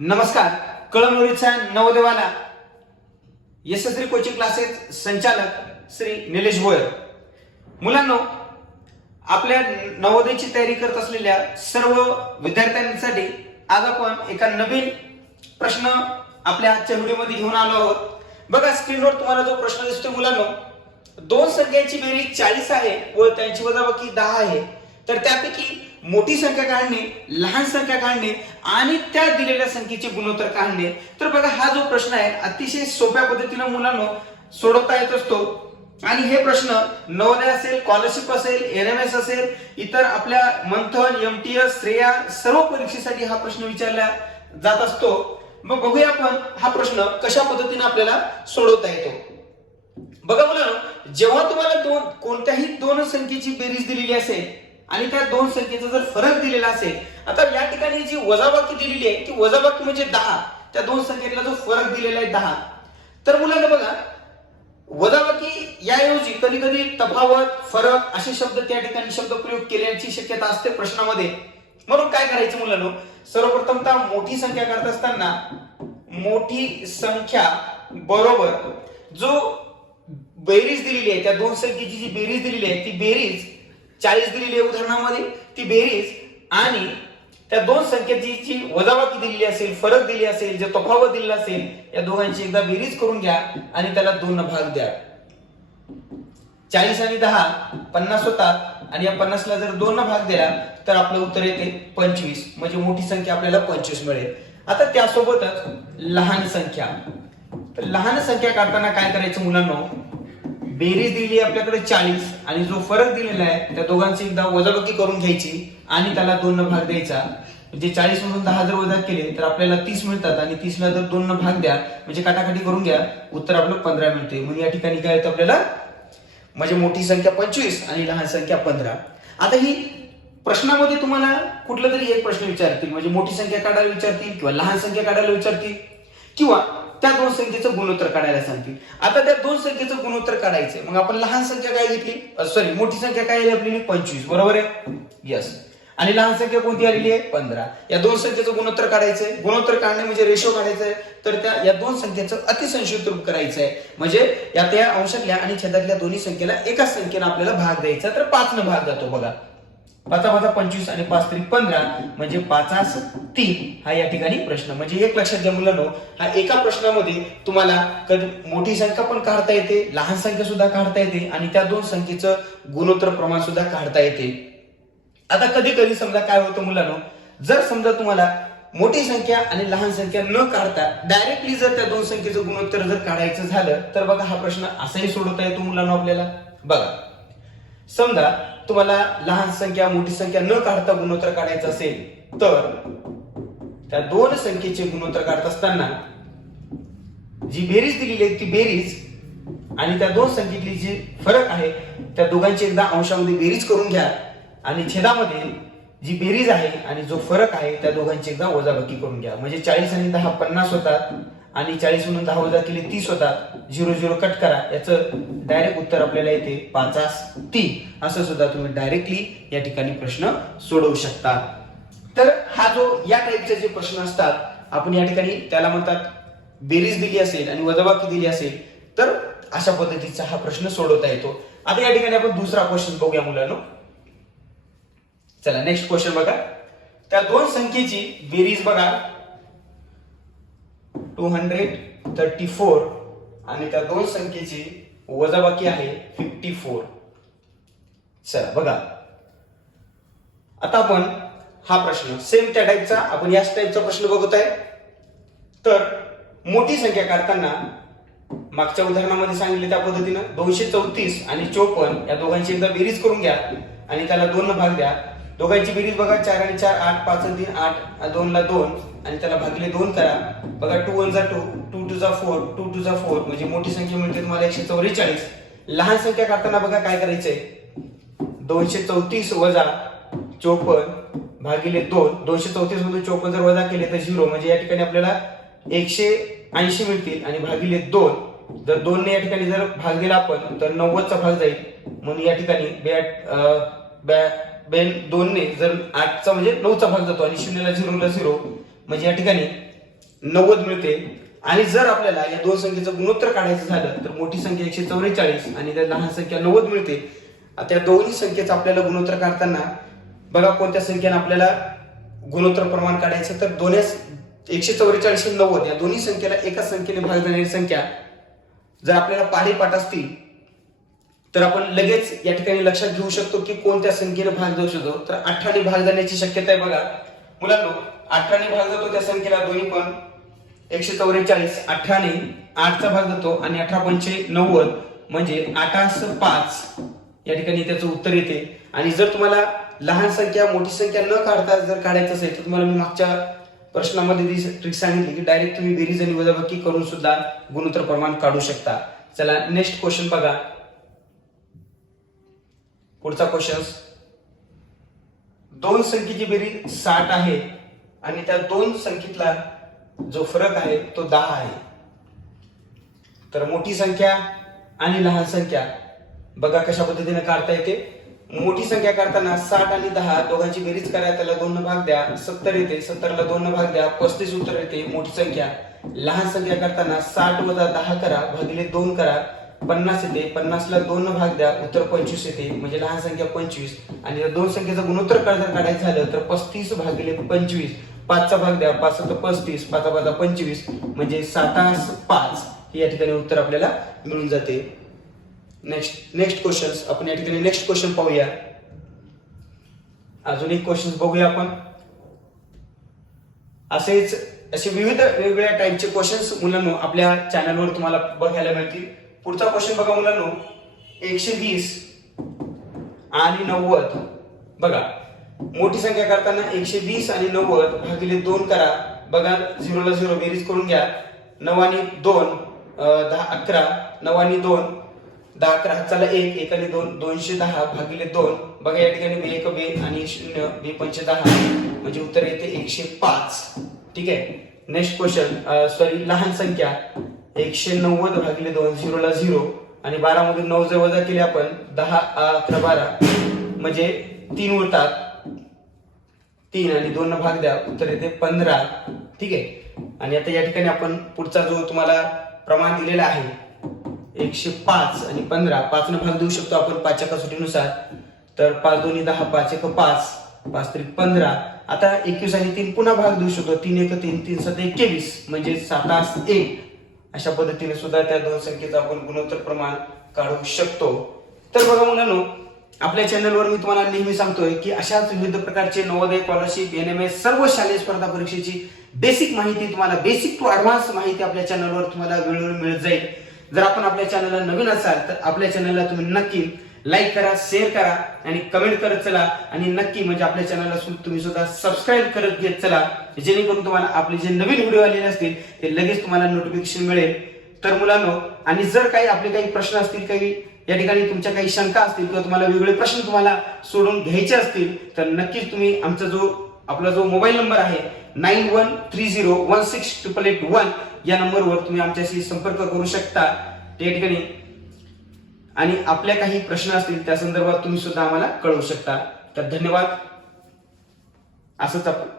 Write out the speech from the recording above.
नमस्कार. कळमनुरीचा नवदेवाला यशस्वी coaching classes संचालक श्री निलेश भोयर. मुलांनो आपल्या नवोदयची तयारी करत असलेल्या सर्व विद्यार्थ्यांसाठी आज आपण एका नवीन प्रश्न आपल्या आजच्या व्हिडिओमध्ये घेऊन आलो आहोत. बघा स्क्रीनवर तुम्हाला जो प्रश्न दिसतो मुलांना दोन संख्यांची बेरीज चाळीस आहे व त्यांची वजाबाकी दहा आहे. तर त्यापैकी मोठी संख्या काढणे लहान संख्या काढणे आणि त्या दिलेल्या संख्येचे गुणोत्तर काढणे तर बघा हा जो प्रश्न आहे अतिशय सोप्या पद्धतीनं मुलांनो सोडवता येत असतो. आणि हे प्रश्न नवोदय असेल स्कॉलरशिप असेल एन असेल इतर आपल्या Manthan M T S Shreya सर्व परीक्षेसाठी हा प्रश्न विचारला जात असतो. मग बघूया आपण हा प्रश्न कशा पद्धतीने आपल्याला सोडवता येतो. बघा मुलांना जेव्हा तुम्हाला दोन कोणत्याही दोन संख्येची बेरीज दिलेली असेल आणि त्या दोन संख्येचा जर फरक दिलेला असेल आता या ठिकाणी जी वजाबाकी दिलेली आहे ती वजाबाकी म्हणजे दहा. त्या दोन संख्येतला जो फरक दिलेला आहे दहा. तर मुलांना बघा वजाबाकी याऐवजी कधी कधी तफावत फरक असे शब्द त्या ठिकाणी शब्द प्रयोग केल्याची शक्यता असते प्रश्नामध्ये. म्हणून काय करायचं मुलांनो? सर्वप्रथमतः मोठी संख्या करत असताना मोठी संख्या बरोबर. जो बेरीज दिलेली आहे त्या दोन संख्येची जी बेरीज दिलेली आहे ती बेरीज चाळीस दिलेली आहे उदाहरणामध्ये ती बेरीज आणि त्या दोन संख्येची जी वजाबाकी दिलेली असेल फरक दिली असेल जे तफावत दिलेला असेल या दोघांची एकदा बेरीज करून घ्या आणि त्याला दोन भाग द्या. चाळीस आणि दहा पन्नास होतात आणि या पन्नासला जर दोन भाग दिला तर आपलं उत्तर येते पंचवीस. म्हणजे मोठी संख्या आपल्याला पंचवीस मिळेल. आता त्यासोबतच लहान संख्या. तर लहान संख्या काढताना काय करायचं मुलांना? बेरीज दिली आपल्याकडे चाळीस आणि जो फरक दिलेला आहे त्या दोघांची एकदा वजाबाकी करून घ्यायची आणि त्याला दोन भाग द्यायचा. म्हणजे चाळीस मधून दहा जर वजा केले तर आपल्याला तीस मिळतात आणि तीसला जर दोन भाग द्या म्हणजे काटाकाटी करून घ्या. उत्तर आपलं पंधरा मिळते म्हणजे या ठिकाणी काय येतं आपल्याला? म्हणजे मोठी संख्या पंचवीस आणि लहान संख्या पंधरा. आता ही प्रश्नामध्ये तुम्हाला कुठला तरी एक प्रश्न विचारतील. म्हणजे मोठी संख्या काढायला विचारतील किंवा लहान संख्या काढायला विचारतील. किंवा त्या दोन संख्येचं गुणोत्तर काढायला सांगतील. आता त्या दोन संख्येचं गुणोत्तर काढायचंय. मग आपण लहान संख्या काय घेतली? सॉरी मोठी संख्या काय आली आपली? पंचवीस. बरोबर आहे? यस आणि लहान संख्या कोणती आलेली आहे? पंधरा. या दोन संख्येचं गुणोत्तर काढायचंय. गुणोत्तर काढणे म्हणजे रेशो काढायचंय. तर त्या या दोन संख्येचं अतिसंक्षिप्त रूप करायचं आहे म्हणजे या त्या अंशातल्या आणि छेदातल्या दोन्ही संख्येला एकाच संख्येनं आपल्याला भाग द्यायचा. तर पाच न भाग जातो बघा. पाचा पाचा पंचवीस आणि पाच तरी पंधरा म्हणजे पाचास तीन हा या ठिकाणी प्रश्न. म्हणजे एक लक्षात घ्या मुलांनो हा एका प्रश्नामध्ये तुम्हाला कधी मोठी संख्या पण काढता येते लहान संख्या सुद्धा काढता येते आणि त्या दोन संख्येचं गुणोत्तर प्रमाण सुद्धा काढता येते. आता कधी कधी समजा काय होतं मुलांनो जर समजा तुम्हाला मोठी संख्या आणि लहान संख्या न काढता डायरेक्टली जर त्या दोन संख्येचं गुणोत्तर जर काढायचं झालं तर बघा हा प्रश्न असाही सोडवता येतो मुलांना आपल्याला. बघा. समजा तुम्हाला लहान संख्या मोठी संख्या न काढता गुणोत्तर काढायचं असेल तर त्या दोन संख्येचे गुणोत्तर काढत असताना जी बेरीज दिलेली आहे ती बेरीज आणि त्या दोन संख्येतली जी फरक आहे त्या दोघांची एकदा अंशामध्ये बेरीज करून घ्या आणि छेदामध्ये जी बेरीज आहे आणि जो फरक आहे त्या दोघांची एकदा वजाबाकी करून घ्या. म्हणजे चाळीस आणि दहा पन्नास होतात. आणि चाळीस म्हणून दहा वजा केले तीस होतात झिरो झिरो कट करा. याचं डायरेक्ट उत्तर आपल्याला येते पाचास तीन. असं सुद्धा तुम्ही डायरेक्टली या ठिकाणी प्रश्न सोडवू शकता. तर हा जो या टाईपचे जे प्रश्न असतात आपण या ठिकाणी त्याला म्हणतात बेरीज दिली असेल आणि वजाबाकी दिली असेल तर अशा पद्धतीचा हा प्रश्न सोडवता येतो. आता या ठिकाणी आपण दुसरा क्वेश्चन बघूया मुलांनो. चला नेक्स्ट क्वेश्चन बघा. त्या दोन संख्येची बेरीज बघा. टू हंड्रेड थर्टी फोर आणि त्या दोन संख्येची वजाबाकी आहे फिफ्टी फोर चला बघा. आता आपण हा प्रश्न सेम त्या टाईपचा आपण याच टाईपचा प्रश्न बघत आहे तर मोठी संख्या काढताना मागच्या उदाहरणामध्ये सांगितले त्या पद्धतीनं दोनशे चौतीस आणि चोपन्न या दोघांची एकदा बेरीज करून घ्या आणि त्याला दोन भाग द्या. दोघांची बेरीज बघा चार आणि चार आठ पाच तीन आठ दोनला दोन. आणि त्याला भागले दोन करा. बघा टू वन जा टू टू टू जा फोर टू टू जा फोर म्हणजे मोठी संख्या मिळते तुम्हाला एकशे चौवेचाळीस. लहान संख्या काढताना बघा काय करायचंय? दोनशे चौतीस वजा चोपन्न भागिले दोन. दोनशे चौतीस मधून चोपन्न जर वजा केले तर झिरो म्हणजे या ठिकाणी आपल्याला एकशे ऐंशी मिळतील आणि भागिले दोन. जर दोन ने या ठिकाणी जर भाग दिला आपण तर नव्वदचा भाग जाईल. म्हणून या ठिकाणी बॅट बॅ दोन ने जर आठचा म्हणजे नऊचा भाग जातो आणि शून्यला झिरोला झिरो म्हणजे या ठिकाणी नव्वद मिळते. आणि जर आपल्याला या दोन संख्येचं गुणोत्तर काढायचं झालं तर मोठी संख्या एकशे चौवेचाळीस आणि त्या लहान संख्या नव्वद मिळते. त्या दोन्ही संख्येचं आपल्याला गुणोत्तर काढताना बघा कोणत्या संख्येनं आपल्याला गुणोत्तर प्रमाण काढायचं तर दोन्ही एकशे चौवेचाळीस नव्वद या दोन्ही संख्येला एकाच संख्येने भाग देणारी संख्या जर आपल्याला पाढे पाठ असतील तर आपण लगेच या ठिकाणी लक्षात घेऊ शकतो की कोणत्या संख्येने भाग देऊ शकतो. तर अठराने भाग जाण्याची शक्यता आहे बघा. मुलांनो अठराने भाग जातो त्या संख्येला दोन्ही पण. एकशे चौवेचाळीस अठराने आठचा भाग जातो आणि अठरा पंचे नव्वद म्हणजे आठास पाच. या ठिकाणी त्याचं उत्तर येते. आणि जर तुम्हाला लहान संख्या मोठी संख्या न काढता जर काढायचं असेल तर तुम्हाला मी मागच्या प्रश्नामध्ये ती ट्रिक सांगितली की डायरेक्ट तुम्ही बेरीज आणि वजाबाकी करून सुद्धा गुणोत्तर प्रमाण काढू शकता. चला नेक्स्ट क्वेश्चन बघा. पुढचा क्वेश्चन दोन संख्येची बेरीज साठ आहे. आणि त्या दोन संख्येतला जो फरक आहे तो दहा आहे. तर मोठी संख्या आणि लहान संख्या. बघा कशा पद्धतीने काढता येते. मोठी संख्या काढताना साठ आणि दहा दोघांची बेरीज करा त्याला दोन भाग द्या सत्तर येते. सत्तरला दोन भाग द्या पस्तीस उत्तर येते मोठी संख्या. लहान संख्या करताना साठ वजा दहा करा भागिले दोन करा. पन्नास येते पन्नासला दोन भाग द्या उत्तर पंचवीस येते म्हणजे लहान संख्या पंचवीस. आणि जर दोन संख्येचं गुणोत्तर जर काढायचं झालं तर पस्तीस भागिले पंचवीस. पाचचा भाग द्या पाच सत्तर पस्तीस पाचा पाचा पंचवीस. म्हणजे सातास पाच. हे या ठिकाणी उत्तर आपल्याला मिळून जाते. नेक्स्ट नेक्स्ट क्वेश्चन आपण या ठिकाणी नेक्स्ट क्वेश्चन पाहूया. अजून एक क्वेश्चन बघूया आपण. असेच असे विविध वेगवेगळ्या टाईपचे क्वेश्चन्स मुलांना आपल्या चॅनलवर तुम्हाला बघायला मिळतील. पुढचा क्वेश्चन बघा मुलांनो. एकशे वीस आणि नव्वद. बघा. मोठी संख्या करताना एकशे वीस आणि नव्वद भागिले दोन करा. बघा झिरोला झिरो बेरीज करून घ्या. नऊ आणि दोन दहा अकरा. नऊ आणि दोन दहा अकरा. हाताला एक एक आणि दोन दोनशे दहा भागिले दोन. बघा या ठिकाणी बे एक बे आणि शून्य बे पंचे दहा. म्हणजे उत्तर येते एकशे पाच. ठीक आहे? नेक्स्ट क्वेश्चन सॉरी लहान संख्या. एकशे नव्वद भागिले दोन झिरोला झिरो आणि बारामधून नऊ जर वजा केले आपण दहा अकरा बारा. म्हणजे तीन उरतात. तीन आणि दोन भाग द्या. उत्तर येते पंधरा. ठीक आहे? आणि आता या ठिकाणी आपण पुढचा जो तुम्हाला प्रमाण दिलेला आहे एकशे पाच आणि पंधरा. पाच न भाग देऊ शकतो आपण पाचच्या कसोटीनुसार तर पाच दोन्ही दहा पाच एक पाच. पाच तरी पंधरा. आता एकवीस आणि तीन पुन्हा भाग देऊ शकतो. तीन एक तीन तीन सात एकवीस. म्हणजे सात एक. अशा पद्धतीने सुद्धा त्या दोन संख्येचं आपण गुणोत्तर प्रमाण काढू शकतो. तर बघा मुलांनो आपल्या चॅनलवर मी तुम्हाला नेहमी सांगतोय की अशाच विविध प्रकारचे Navodaya scholarship N M S सर्व शालेय स्पर्धा परीक्षेची बेसिक माहिती तुम्हाला बेसिक टू ऍडव्हान्स माहिती आपल्या चॅनलवर तुम्हाला वेळोवेळी मिळत जाईल. जर आपण आपल्या चॅनलला नवीन असाल तर आपल्या चॅनलला तुम्ही नक्की लाईक करा शेअर करा आणि कमेंट करत चला. आणि नक्की म्हणजे आपल्या चॅनलला तुम्ही सुद्धा सबस्क्राईब करत घेत चला. जेणेकरून तुम्हाला आपले जे नवीन व्हिडिओ आलेले असतील ते लगेच तुम्हाला नोटिफिकेशन मिळेल. तर मुलांनो आणि जर काही आपले काही प्रश्न असतील काही या ठिकाणी तुमच्या काही शंका असतील किंवा तुम्हाला वेगवेगळे प्रश्न तुम्हाला सोडून घ्यायचे असतील तर नक्कीच तुम्ही आमचा जो आपला जो मोबाईल नंबर आहे nine one three zero one six triple eight one या नंबरवर तुम्ही आमच्याशी संपर्क करू शकता. त्या ठिकाणी आणि आपल्या काही प्रश्न असतील त्या संदर्भात तुम्ही सुद्धा आम्हाला कळवू शकता. तर धन्यवाद. असंच आपण